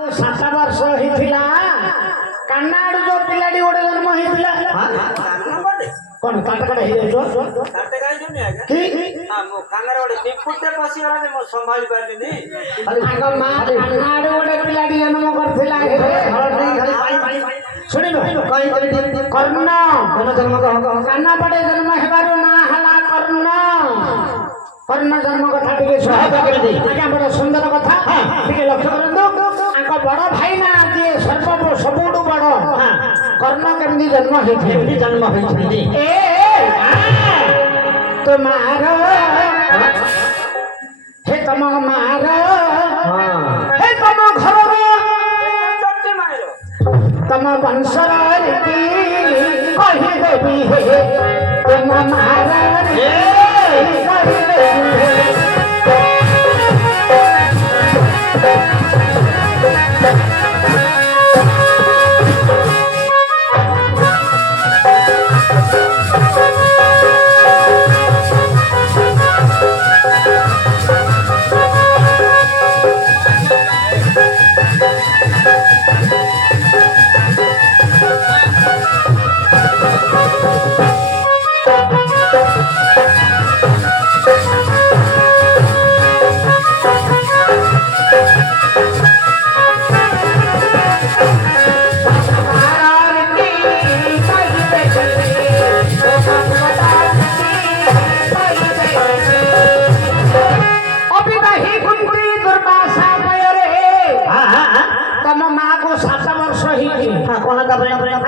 7 ବର୍ଷ ହେଇଥିଲା କାନାଡୁ ଯୋ ପିଲାଟି ଗୋଟେ ଜନ୍ମ ହେଇଥିଲା କଣ କାଟ କାଟ ହେଇଯାଇଛ କାଟେ କାଇଁ ଦୁନି ଆଜ୍ଞା କି ମୋ କାନରେ ଗୋଟେ ପିପୁଟେ ପଶିଗଲା ଯେ ମୁଁ ସମ୍ଭାଳି ପାରିଲିନି ତାଙ୍କ ମା କାନାଡୁ ଗୋଟେ ପିଲାଟି ଜନ୍ମ କରିଥିଲା ଶୁଣିବ କର୍ଣ୍ଣ କାନ ପଟେ ଜନ୍ମ ହେବାରୁ ନାଁ ହେଲା କର୍ଣ୍ଣ କର୍ଣ୍ଣ ଜନ୍ମ କଥା ଟିକେ ଆଜ୍ଞା ବଡ଼ ସୁନ୍ଦର କଥା ଟିକେ ଲକ୍ଷ୍ୟ କରନ୍ତୁ ଆଙ୍କ ବଡ଼ ଭାଇ ନା ଯିଏ ସବୁଠୁ ବଡ଼ କର୍ଣ୍ଣ କେମିତି ଜନ୍ମ ହେଇଛନ୍ତି ତୁମାର ହେ ତମ ମାର ହେ ତମ ଘରର ତମ ବଂଶର ରୀତି କହିଦେବି ତୁମ ମାର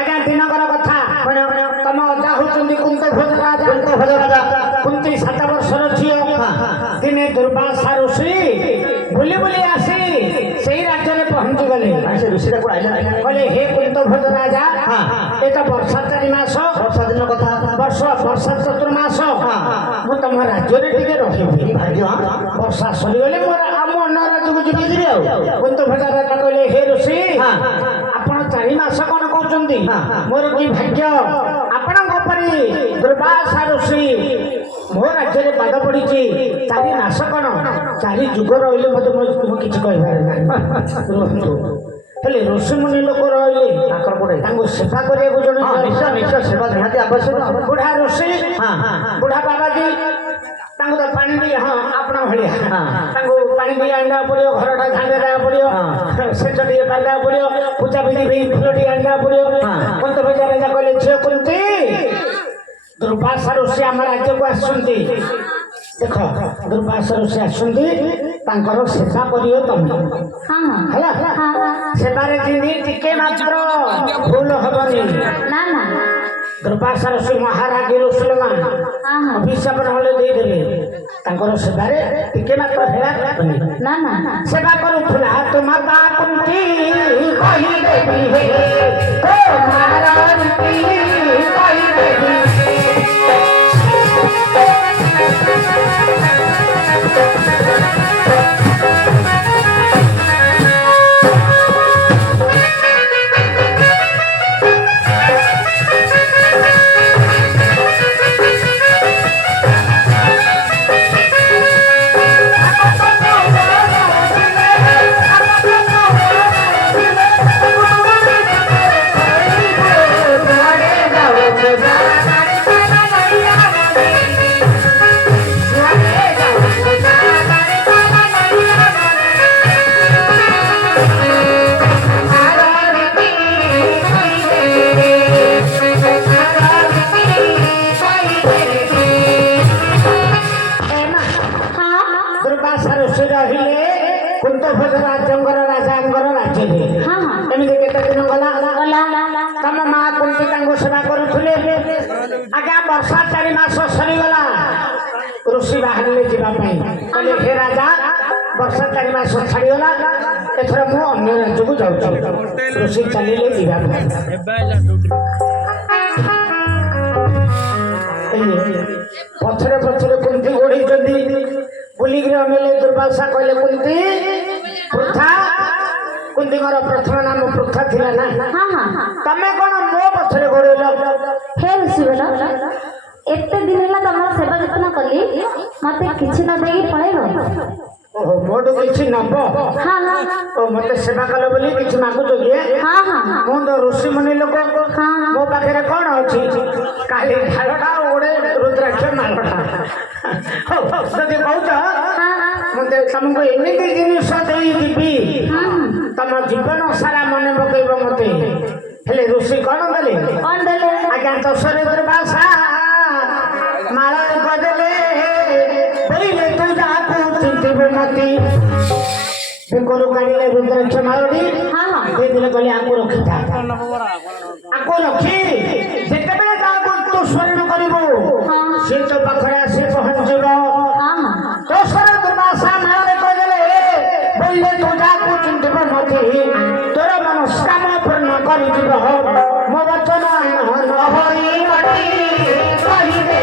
आज्ञा दिनकर कथा तम अजा होती कुंतभोज राजा कुंती 7 वर्षर झील दिने दुर्वासा ऋषि बुली बुली आसी से राज्य में पहुंची गले कहले हे कुंतभोज राजा ये तो वर्षा 4 मास वर्षा दिन कथा वर्षा चतुर्मास मु तुम राज्य में टिके रही वर्षा सरीगले मोर आम अन्न राज्य को जी कुंतभोज राजा कहले हे ऋषि आपण 4 मास कौन कहते मोर कि भाग्य आपण दुर्वासा ऋषि मो राज्य में पाद पड़ी 4 मास कौन 4 जुग रही मत किसी कहे ऋषि मुनि लोक रही सेवा करने निश्चय सेवा निहाती आवश्यक बुढ़ा ऋषि बुढ़ा बाबाजी तो पानी दी हाँ अपना भाया पानी दी आना पड़ो घरटा झाड़ा पड़ो सेच टे पाला पड़ो पूजा विधि भी फूल टे आना पड़ो कुंत भजा राजा कहले झील कुंती दुर्वासा ऋषि आम राज्य को आसुंती देख दुर्वासा ऋषि आसुंती सेवा करियो तुम सेवारे जिनी टिके मात्र भूल हबनी दुर्वासा ऋषि महाराजी ऋषिमा अभिशाप नहले देदेले सेवारे टिके मात्र हेला सेवा करूला तो माता कुंती कही देवी हे तो महाराज कही देवी कुंतभोज राजंगर राजांगर राज्य एमती केते दिन गला तम माँ कुंती सेवा करुले आज्ञा वर्षा 4 मास सरीगला ऋषि बाहर जावाई कहले हे राजा वर्षा 4 मास छाड़गला एथर मु अन्य राज्य को जाऊँ ऋषि चलिए पथरे पथरे कुंती गोड़ी बुलिक अनेले दुर्वासा कहले कुंती पृथा कुंती प्रथम नाम पृथा थिला ना तमे कोन मो पथरे गोड़ेलो हे ऋषि बेटा एते दिन होला तमरा सेवा जतन कली मते किछि न देई पळेलो ଓହୋ ମୋଠୁ କିଛି ନବ हाँ हाँ ଓ ମତେ ସେବା କଲ ବୋଲି କିଛି ମାଗୁଛ କିଏ हाँ हाँ हाँ ମୁଁ ତ ଋଷିମୁନି ଲୋକ हाँ ମୋ ପାଖରେ କଣ ଅଛି କାଲି ଢାଳଟା ଆଉ ଗୋଟେ ରୁଦ୍ରାକ୍ଷ ମାଳଟା ହଉ ଯଦି କହୁଛ ମୁଁ ତମକୁ ଏମିତି ଜିନିଷ ଦେଇଯିବି ତମ ଜୀବନ ସାରା ମନେ ପକେଇବ ମତେ ହେଲେ ଋଷି କଣ ଦେଲେ कौन देले ଆଜ୍ଞା ଦଶରେ ଦୁର୍ବାସା ମାଳ ବଦଲେ ବୋଇଲେ ତୁ ଯାହାକୁ ଚିନ୍ତିବୁ ମତି ବେକରୁ କାଢିଲେ ରୁଦ୍ରାକ୍ଷ ମାଳଟି हाँ हाँ ଦେଇଦେଲେ କହିଲେ ଆକୁ ରଖିଥା ଆକୁ ରଖି ଯେତେବେଳେ ତାକୁ ତୁ ସ୍ମରଣ କରିବୁ ସେ ତୋ ପାଖରେ ଆସି ପହଞ୍ଚିବ हाँ हाँ ଦଶରେ ଦୁର୍ବାସା ମାଳରେ କହିଦେଲେ ବୋଇଲେ ତୁ ଯାହାକୁ ଚିନ୍ତିବୁ ମତି ତୋର ମନସ୍କାମ ପୂର୍ଣ୍ଣ କରିଯିବ ମୋ ବଚନ ନ ହୋଇ ଅଟି କହିଦେବି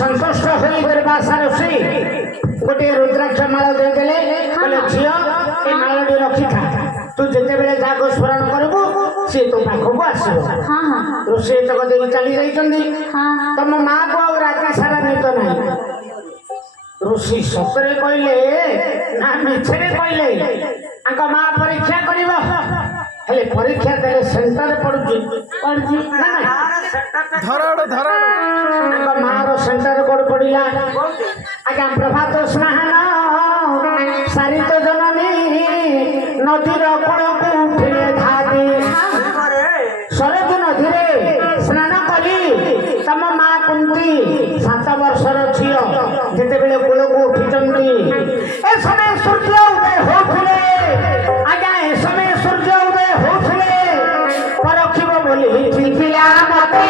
ସନ୍ତୁଷ୍ଟ ହୋଇ ଦୁର୍ବାସା ଋଷି ଗୋଟିଏ ରୁଦ୍ରାକ୍ଷ ମାଳ ଦେଇଦେଲେ କହିଲେ ଝିଅ ଏ ମାଳଟି ରଖିଥା ତୁ ଯେତେବେଳେ ଯାହାକୁ ସ୍ମରଣ କରିବୁ ସେ ତୋ ପାଖକୁ ଆସିବ हाँ हाँ ଋଷି ଏତକ ଦେଇ ଚାଲି ଯାଇଛନ୍ତି हाँ ତମ ମାକୁ ଆଉ ରାତି ସାରା ନିଦ ନାହିଁ ଋଷି ସତରେ କହିଲେ ନା ମିଛରେ କହିଲେ ତାଙ୍କ ମା ପରୀକ୍ଷା କରିବ ହେଲେ ପରୀକ୍ଷା ଦେଲେ ସେଣ୍ଟର ପଡୁଛି पढ़जी ନା ନାଇଁ? ଧରାଡ଼ ଧରାଡ଼ ତାଙ୍କ ମାର ସେଣ୍ଟର କୋଡ ପଡିଲା ଆଜ୍ଞା ପ୍ରଭାତ ସ୍ନାନ ସାରିତ ଜନନୀ ନଦୀର କୂଳକୁ ଉଠିଲେ ଧାଡ଼ି ସରଜୁ ନଦୀରେ ସ୍ନାନ କରି ତମ ମା କୁନ୍ତି 7 ବର୍ଷର ଝିଅ ଯେତେବେଳେ କୂଳକୁ ଉଠିଛନ୍ତି ଏ ସମୟ ସୂର୍ଯ୍ୟ ଉଦୟ ହଉଥିଲେ ଆଜ୍ଞା ଏ ସମୟ ସୂର୍ଯ୍ୟ ଉଦୟ ହଉଥିଲେ ପରଖିବ ବୋଲି ଚିନ୍ତିଲା ମତେ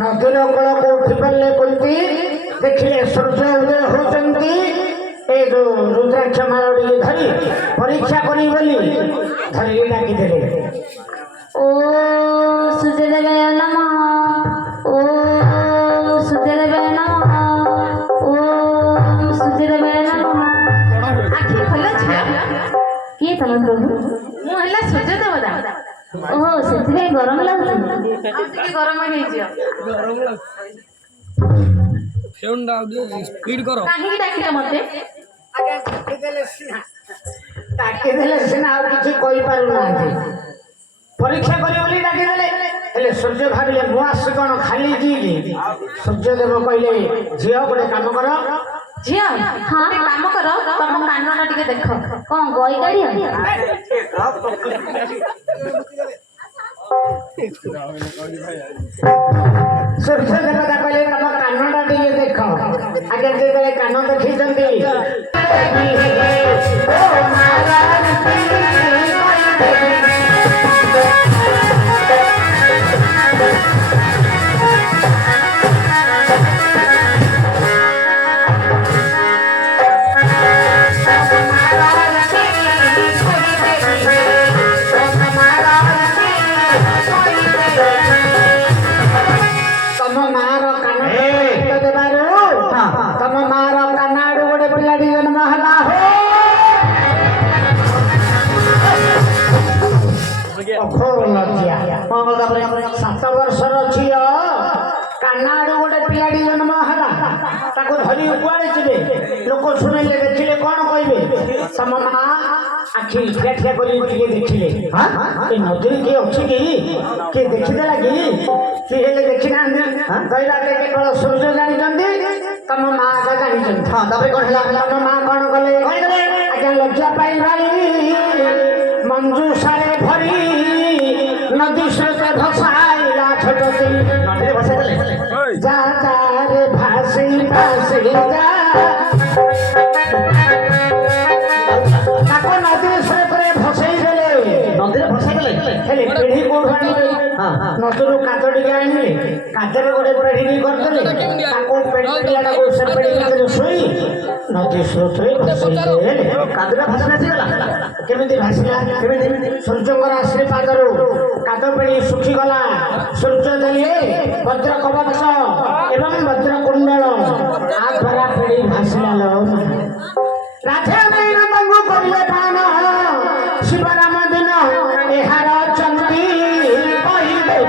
ନଦୀର କୂଳକୁ ଉଠି ପାରିଲେ କୁନ୍ତି ଦେଖିଲେ ସୂର୍ଯ୍ୟ ଉଦୟ ହଉଛନ୍ତି ଏ ଯୋଉ ରୁଦ୍ରାକ୍ଷ ମାଳଟିକୁ ଧରି ପରୀକ୍ଷା କରିବି ବୋଲି ଧରିକି ଡାକିଦେଲେ ओ सूर्यदेवाय नमः ओ सूर्यदेवाय नमः ओ सूर्यदेवाय नमः ଆଖି ଖୋଲ ଝିଅ किए तम प्रभु ମୁଁ ହେଲା ସୂର୍ଯ୍ୟ ଦେବତା ओहो ସେଥିପାଇଁ ଗରମ ଲାଗୁଛି ଆଉ ଟିକେ ଗରମ ହେଇଯିବ କାହିଁକି ଡାକିଲ ମତେ ଆଜ୍ଞା ଡାକିଦେଲେ ସିନା ଆଉ କିଛି କହିପାରୁନାହାନ୍ତି ପରୀକ୍ଷା କରିବେ ବୋଲି ଡାକିଦେଲେ ହେଲେ ସୂର୍ଯ୍ୟ ଭାବିଲେ ମୁଁ ଆସି କଣ ଖାଲି ଯିବି ସୂର୍ଯ୍ୟଦେବ କହିଲେ ଝିଅ ଗୋଟେ କାମ କର ଝିଅ ଗୋଟେ କାମ କର ତମ କାନଟା ଟିକେ ଦେଖ କଣ ଗଇ ଗାଡି ସୂର୍ଯ୍ୟ ଦେବତା କହିଲେ ତମ କାନଟା ଟିକେ ଦେଖ ଆଜ୍ଞା ଯେତେବେଳେ କାନ ଦେଖିଛନ୍ତି ତମ ମାର କାନ ଦେବାରୁ ତମ ମାର କାନ ଆଡୁ ଗୋଟେ ପିଲାଟି ଜନ୍ମ ହେଲା ହୋ କଣ କଲା ତାପରେ 7 ବର୍ଷର ଝିଅ କାନା ଆଡୁ ଗୋଟେ ପିଲାଟି ଜନ୍ମ ହେଲା ତାକୁ ଧରି କୁଆଡେ ଯିବେ ଲୋକ ଶୁଣିଲେ ଦେଖିଲେ କଣ କହିବେ ତମ ମା ଆଖି ଠିଆ ଠିଆ କରି ଟିକେ ଦେଖିଲେ ଏ ନଦୀରେ କିଏ ଅଛି କି କିଏ ଦେଖିଦେଲା କି କିଏ ହେଲେ ଦେଖିନାହାନ୍ତି କହିବା କେବଳ ସୂର୍ଯ୍ୟ ଜାଣିଛନ୍ତି ତମ ମା ଆଗ ଜାଣିଛନ୍ତି ତାପରେ କଣ ହେଲା ତମ ମା କଣ କଲେ ଆଜ୍ଞା ଲଜ୍ଜା ପାଇବାରି ମଞ୍ଜୁଷାରେ ଭରି ନଦୀ ସ୍ରୋତ ଭସାଇଲା ଛୋଟ ନଦୀରେ ଭସାଇଦେଲେ ଯା ରେ ଭାସି ଭାସି ଯା ତାକୁ ନଦୀ ସ୍ରୋତରେ ଭସେଇ ଦେଲେ ନଦୀରେ ଭସାଇ ଦେଲେ ହେଲେ ପିଢି କୋଉଠୁ ଆଣିଲେ ନଦୀରୁ କାଦ ଟିକେ ଆଣିଲେ କାଦରେ ଗୋଟେ ପିଢି କରିଦେଲେ ତାକୁ ପିଲାଟାକୁ ସେ ପିଢି ଭିତରେ ଶୋଇ ନଦୀ ସ୍ରୋତରେ ଭସେଇ ଦେଲେ କାଦରେ ଭାସି ଭାସିଗଲା କେମିତି ଭାସିଲା କେମିତି ସୂର୍ଯ୍ୟଙ୍କର ଆଶୀର୍ବାଦରୁ କାଦ ପିଢି ଶୁଖିଗଲା ସୂର୍ଯ୍ୟ ଦେଲେ ବଜ୍ର କବଚ ଏବଂ ବଜ୍ର କୁଣ୍ଡଳ ଆ ଦ୍ୱାରା ପିଢି ଭାସିଲା ରାଧେ ତାଙ୍କୁ କରିଲେ ପାନ ଶିବରାମ ଦିନ ଏହାର ଚନ୍ଦ୍ରୀ କହିଲେ